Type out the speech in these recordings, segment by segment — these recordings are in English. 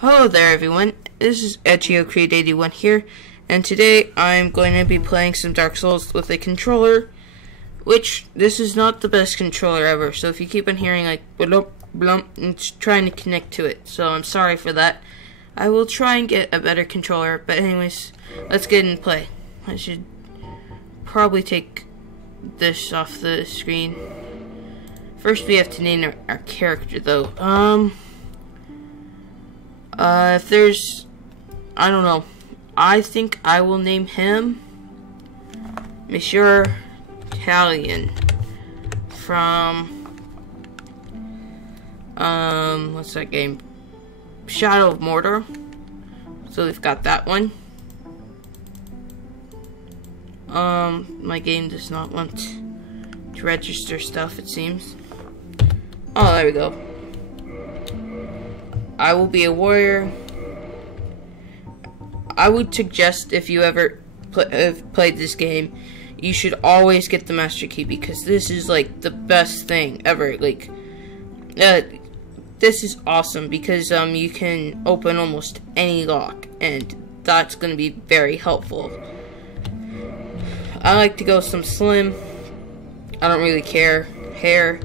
Hello there everyone, this is EdgioCreate81 here, and today I'm going to be playing some Dark Souls with a controller, which this is not the best controller ever, so if you keep on hearing like blump, blump, it's trying to connect to it, so I'm sorry for that. I will try and get a better controller, but anyways, let's get in play. I should probably take this off the screen. First we have to name our character though. If there's, I don't know, I think I will name him Monsieur Talion from, what's that game? Shadow of Mordor. So we've got that one. My game does not want to register stuff, it seems. Oh, there we go. I will be a warrior. I would suggest if you ever have played this game, you should always get the Master Key because this is like the best thing ever. Like, this is awesome because you can open almost any lock, and that's going to be very helpful. I like to go some slim. I don't really care. Hair,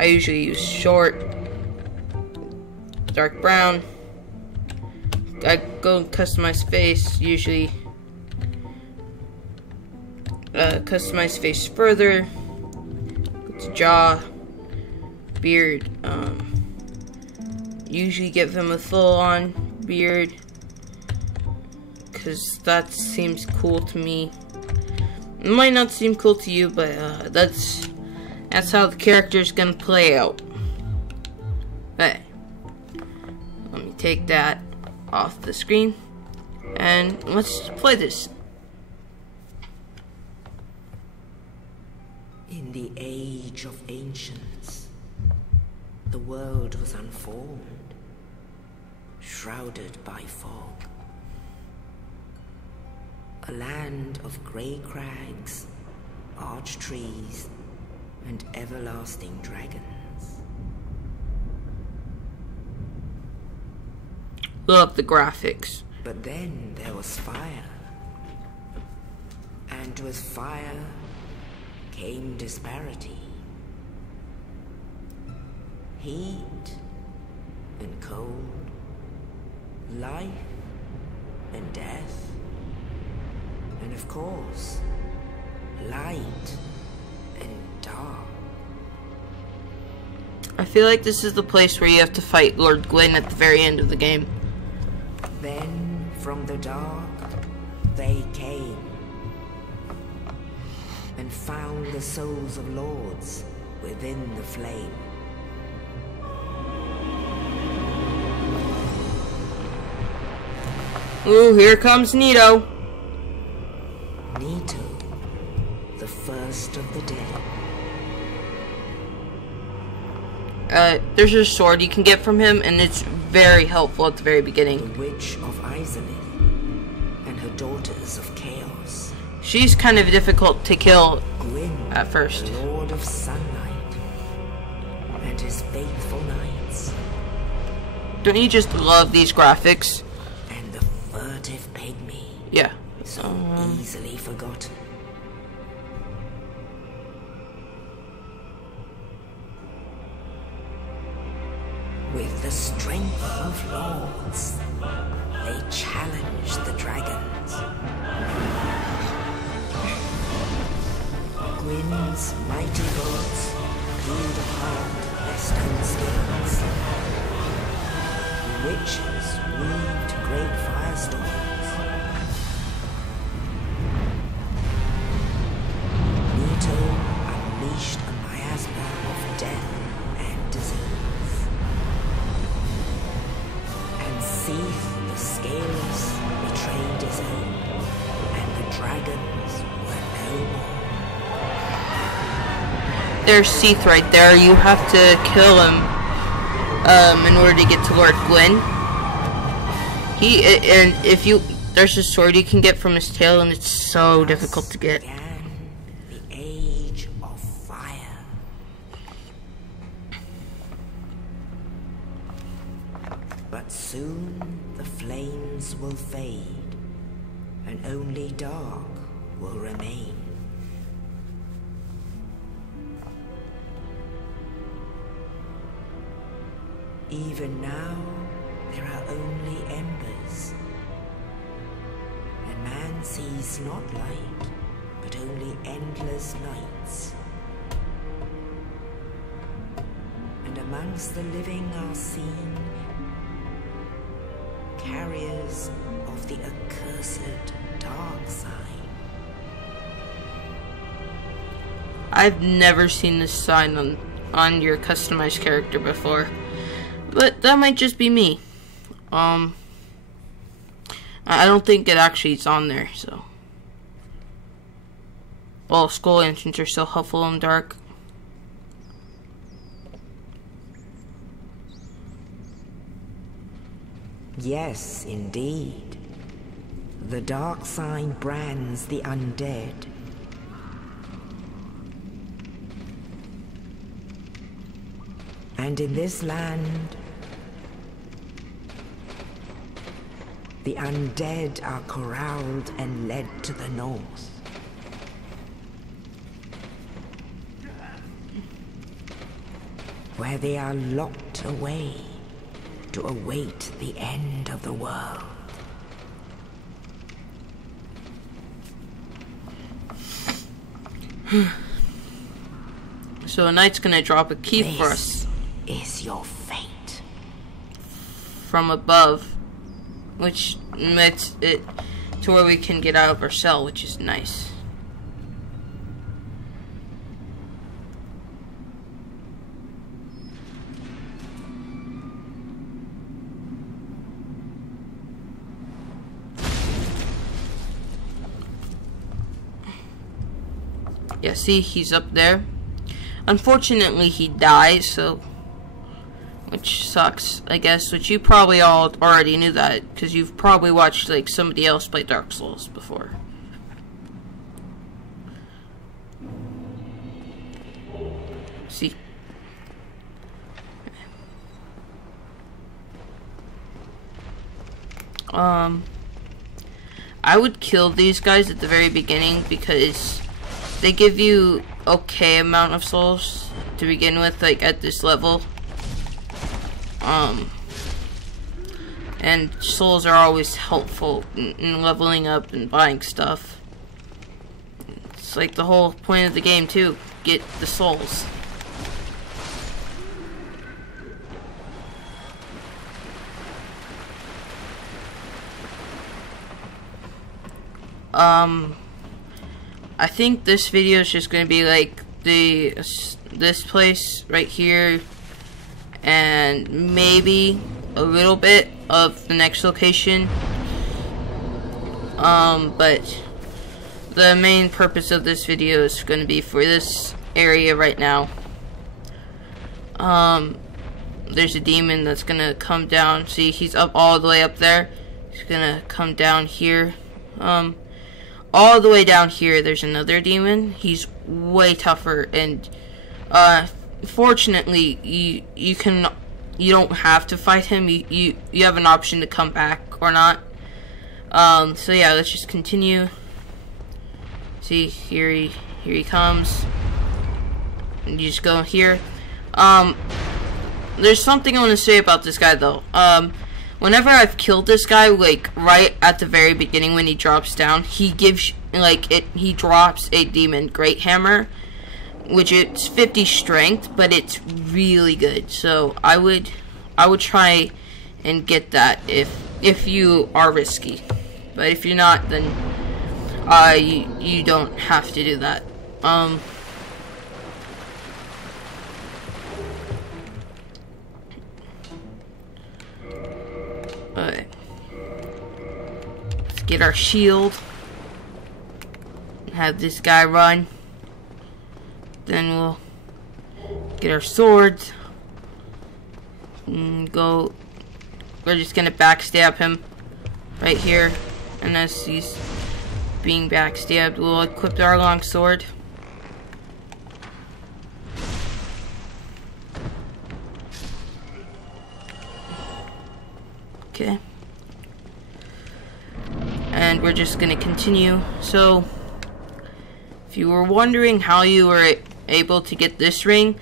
I usually use short. Dark brown. I go and customize face, usually customize face further. Go to jaw, beard, usually give him a full on beard because that seems cool to me. It might not seem cool to you, but that's how the character is gonna play out. Hey. Let me take that off the screen and let's play this. In the age of ancients, the world was unformed, shrouded by fog. A land of grey crags, arched trees, and everlasting dragons. Love the graphics. But then there was fire. And with fire came disparity. Heat and cold. Life and death. And of course, light and dark. I feel like this is the place where you have to fight Lord Gwyn at the very end of the game. Then, from the dark, they came and found the souls of lords within the flame. Ooh, here comes Nito. Nito, the first of the dead. There's a sword you can get from him, and it's very helpful at the very beginning. The Witch of Izalith and her daughters of Chaos. She's kind of difficult to kill Gwyn, at first. the Lord of Sunlight, and his faithful knights. Don't you just love these graphics? And the furtive pygmy. Yeah. So easily forgotten. With the strength of lords, they challenged the dragons. Gwyn's mighty bolts peeled apart their stone skins. The witches weaved great firestorms. Nito unleashed a miasma of death and disease. Seath, the scales, betrayed his own, and the dragons were no more. There's Seath right there. You have to kill him in order to get to Lord Gwyn. And if you, there's a sword you can get from his tail, and it's so difficult to get. The age of fire. But soon the flames will fade, and only dark will remain. Even now, there are only embers, and man sees not light, but only endless nights. And amongst the living are seen carriers of the accursed dark sign. I've never seen this sign on your customized character before, but that might just be me. I don't think it actually is on there, so. Well, skull lanterns are so helpful in dark. Yes, indeed. The dark sign brands the undead. And in this land, the undead are corralled and led to the north. Where they are locked away to await the end of the world. So a knight's gonna drop a key for us. This is your fate. From above, which makes it to where we can get out of our cell, which is nice. Yeah, see, he's up there. Unfortunately, he dies, so, which sucks, I guess, which you probably all already knew that, because you've probably watched, like, somebody else play Dark Souls before. See? I would kill these guys at the very beginning, because they give you okay amount of souls to begin with, like at this level. And souls are always helpful in leveling up and buying stuff. It's like the whole point of the game too, get the souls. I think this video is just going to be like this place right here, and maybe a little bit of the next location. But the main purpose of this video is going to be for this area right now. There's a demon that's going to come down. See, he's up all the way up there. He's going to come down here. All the way down here, there's another demon. He's way tougher, and fortunately, you don't have to fight him. You have an option to come back or not. So yeah, let's just continue. See, here he comes, and you just go here. There's something I want to say about this guy though. Whenever I've killed this guy, like right at the very beginning when he drops down, he gives he drops a demon great hammer, which it's 50 strength, but it's really good. So I would try and get that if you are risky, but if you're not, then you don't have to do that. Alright. Let's get our shield. Have this guy run. Then we'll get our swords. And go. We're just gonna backstab him right here. And as he's being backstabbed, we'll equip our long sword. Okay. And we're just gonna continue. So, if you were wondering how you were able to get this ring,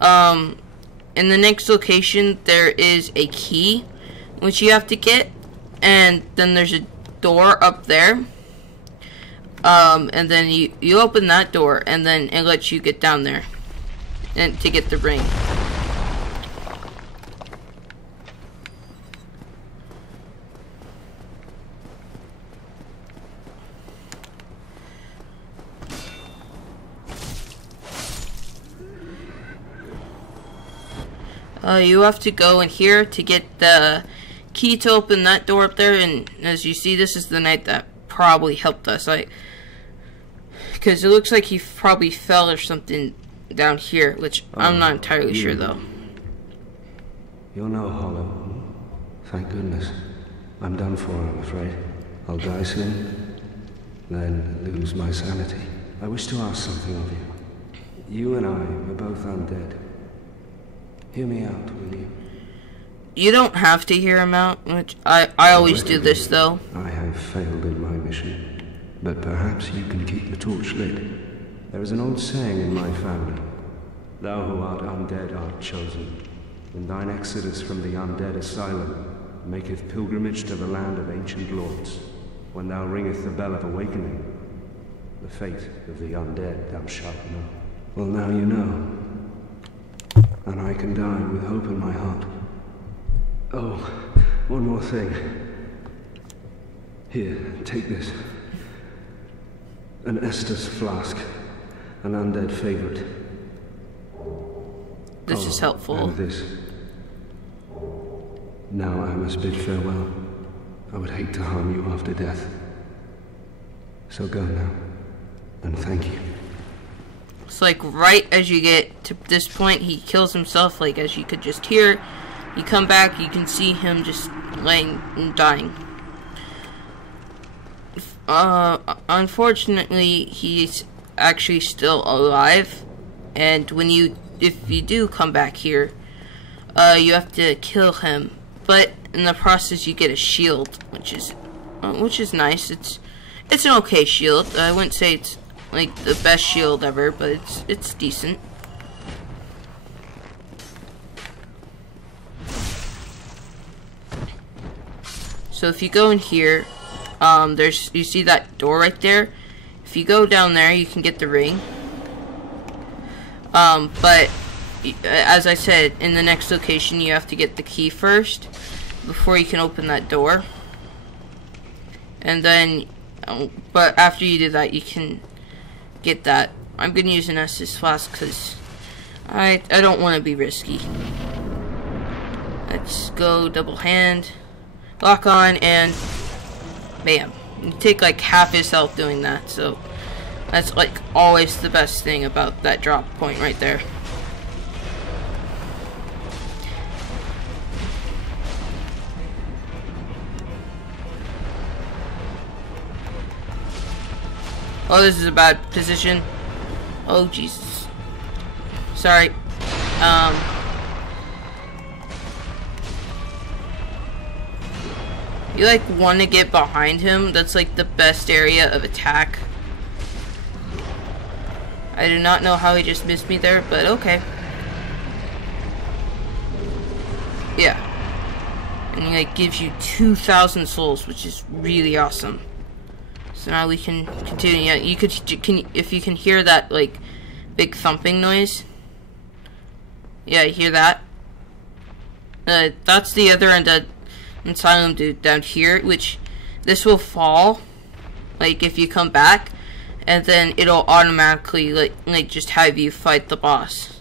in the next location there is a key which you have to get, and then there's a door up there, and then you open that door, and then it lets you get down there and to get the ring. You have to go in here to get the key to open that door up there, and as you see, this is the knight that probably helped us. Because it looks like he probably fell or something down here, which I'm not entirely sure though. You're no hollow. Thank goodness. I'm done for, I'm afraid. I'll die soon, then lose my sanity. I wish to ask something of you. You and I are both undead. Hear me out, will you? You don't have to hear him out, which I always do this though. I have failed in my mission, but perhaps you can keep the torch lit. There is an old saying in my family: thou who art undead art chosen, and thine exodus from the undead asylum maketh pilgrimage to the land of ancient lords. When thou ringeth the bell of awakening, the fate of the undead thou shalt know. Well, now you know. And I can die with hope in my heart. Oh, one more thing. Here, take this. An Estus flask. An undead favorite. This is helpful. And this. Now I must bid farewell. I would hate to harm you after death. So go now. And thank you. It's like right as you get to this point, he kills himself, like as you could just hear. You come back, you can see him just laying and dying. Unfortunately, he's actually still alive, and if you do come back here, you have to kill him. But in the process, you get a shield, which is nice. It's an okay shield. I wouldn't say it's like the best shield ever, but it's decent. So if you go in here, you see that door right there. If you go down there, you can get the ring. But as I said, in the next location, you have to get the key first before you can open that door. And then, but after you do that, you can get that. I'm gonna use an Estus flask because I don't want to be risky. Let's go double hand, lock on, and bam. You take like half his health doing that, so that's like always the best thing about that drop point right there. Oh, this is a bad position. Oh, Jesus. Sorry. You like want to get behind him. That's like the best area of attack. I do not know how he just missed me there, but okay. Yeah. And he like gives you 2,000 souls, which is really awesome. So now we can continue. Yeah, if you can hear that like big thumping noise. Yeah, you hear that? That's the other undead asylum dude down here, which this will fall like if you come back, and then it'll automatically like just have you fight the boss.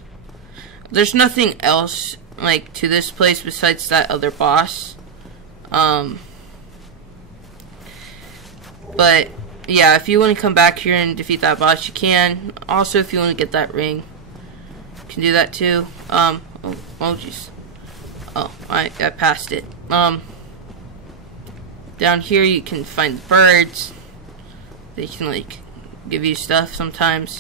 There's nothing else like to this place besides that other boss. But yeah, if you want to come back here and defeat that boss, you can. Also, if you want to get that ring, you can do that too. Oh jeez. Oh, I passed it. Down here you can find birds. They can like give you stuff sometimes.